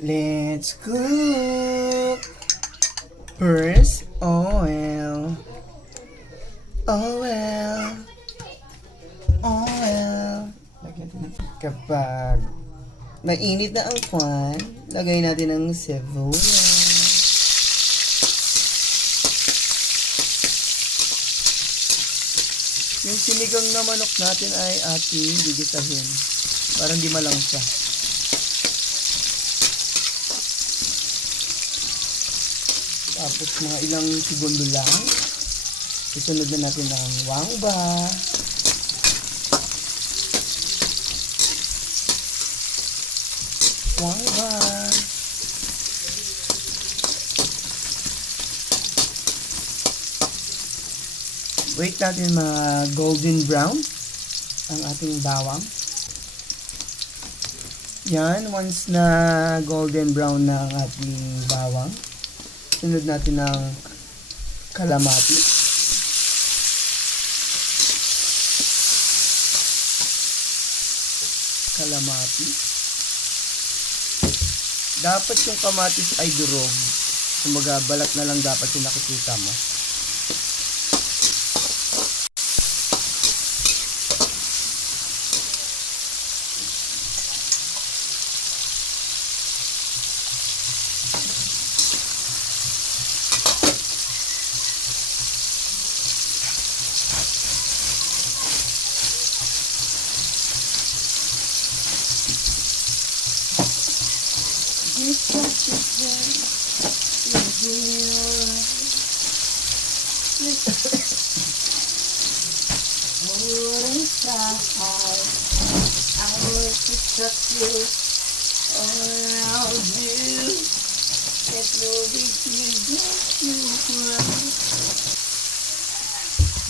Let's cook. First, oil. Oil. Oil. Kapag mainit na ang kwan, lagay natin ang sibuyas. Yung sinigang na manok natin ay ating gigisahin para hindi malangsa. Tapos mga ilang segundo lang, isunod na natin ang wangba. Wangba. Wait natin mga golden brown ang ating bawang. Yan, once na golden brown na ang ating bawang, sunod natin ng kalamati. Kalamati. Dapat yung kamatis ay durog. Kumbaga, balat na lang dapat yung nakikita mo.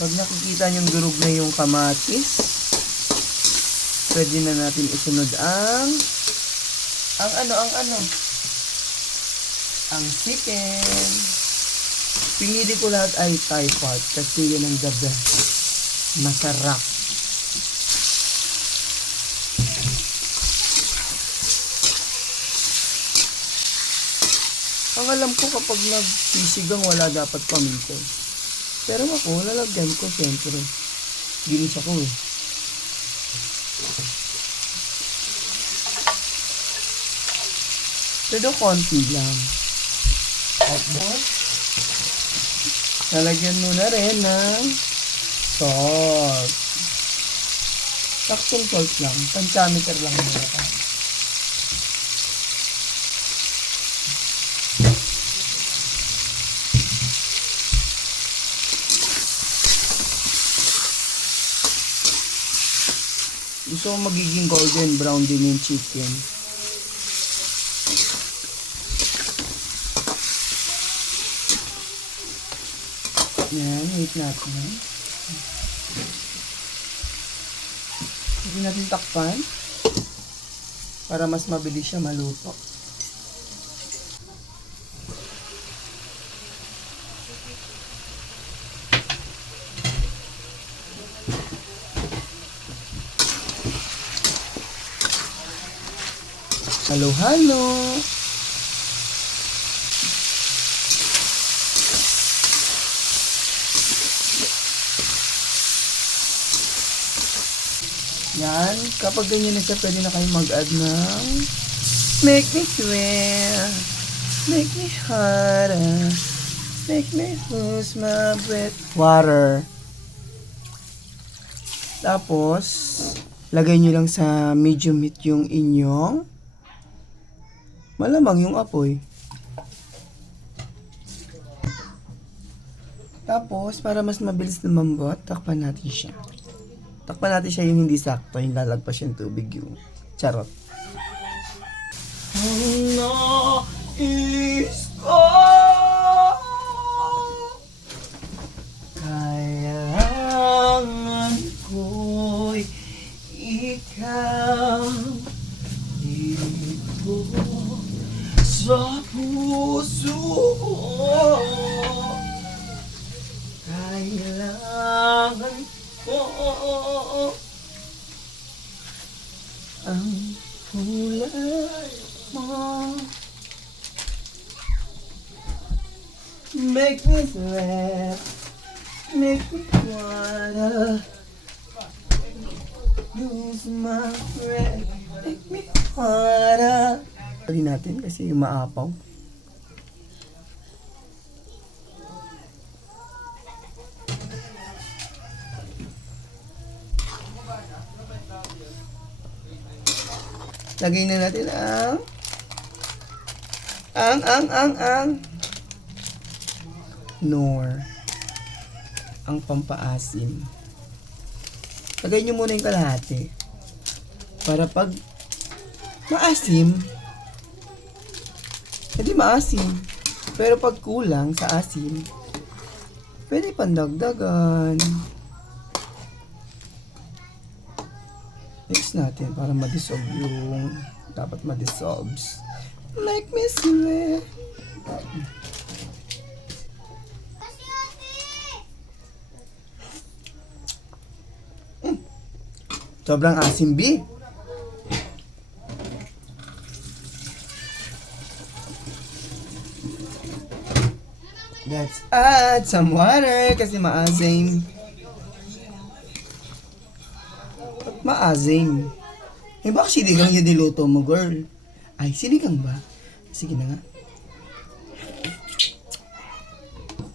Pag nakikita niyong durog na yung kamatis, pwede na natin isunod ang chicken. Pinili ko lahat ay Thai part kasi yun ang the best. Masarap. Ang alam ko kapag nagsisigang wala dapat paminta. Pero ako, lalagyan ko siyempre. Ginis ako eh. Pero konti lang. Tapos, lalagyan mo na rin ng salt. Saktong salt lang. Pentameter lang muna tayo. Gusto ko magiging golden brown din yung chicken. Yan, wait natin. Hindi natin takpan para mas mabilis siya maluto. Halo-halo. Yan, kapag ganyan na siya, pwede na kayo mag-add ng make me swear, make me harder, make me lose my breath, water. Tapos, lagay nyo lang sa medium heat yung inyong malamang yung apoy. Tapos, para mas mabilis lumambot, takpan natin siya. Takpan natin siya yung hindi sakto, yung lalagpas yung tubig yung charot. Nais ko kailangan ko'y ikaw dito sa puso ko. Kailangan ko ang kulay mo. Make me sweat. Make me wanna lose my breath. Make me wanna. Pwede natin kasi maapaw. Lagay na natin ang nor. Ang pampaasim. Lagay nyo muna yung kalahati. Para pag maasim, hindi maasim. Pero pag kulang sa asim, pwede pandagdagan. Mix natin para ma-dissolve yung dapat ma-dissolve. Make me sweat. Sobrang asim, B. Let's add some water kasi maasim. Maasim. Eh, baka sinigang yung niluto mo, girl? Ay, sinigang ba? Sige na nga.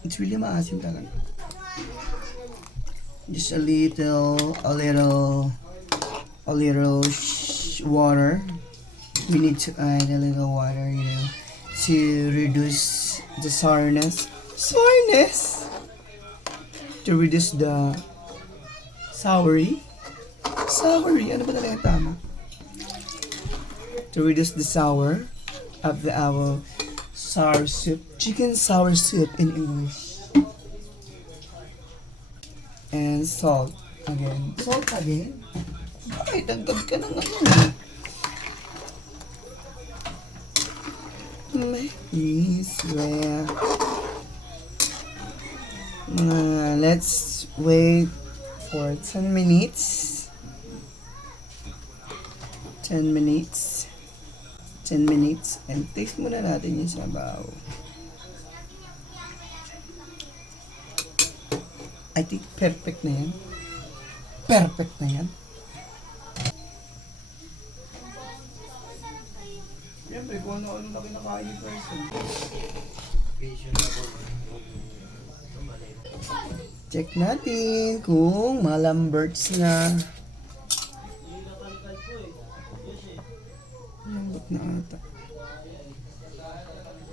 It's really maasim talaga. Just a little water. We need to add a little water, you know, to reduce the sourness. To reduce the soury. Ano ba talaga yung tama? To reduce the sour of our sour soup. Chicken sour soup in English. And salt again. Salt again? Ay, dagdag ka na ngayon. May swear. Let's wait for 10 minutes. 10 minutes and taste muna natin yung sabaw. I think perfect na yan. Siyempre, kung ano-ano na kinakain yung person. Check natin kung malamberts na. Malambot na ata.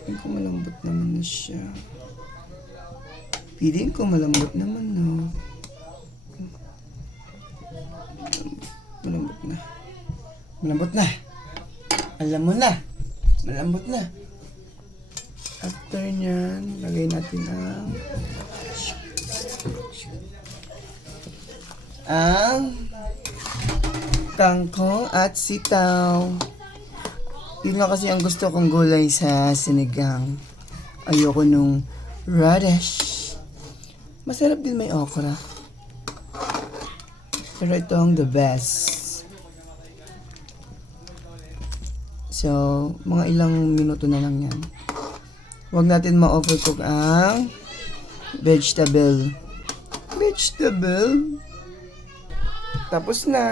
Feeling ko malambot naman na siya. Feeling ko malambot naman, no? Malambot na. Alam mo na. Malambot na. After nyan, lagay natin ang kangkong at sitaw. Yun nga kasi ang gusto kong gulay sa sinigang. Ayoko nung radish. Masarap din may okra. Pero ito ang the best. So, mga ilang minuto na lang yan. Huwag natin ma-overcook ang vegetable. Tapos na.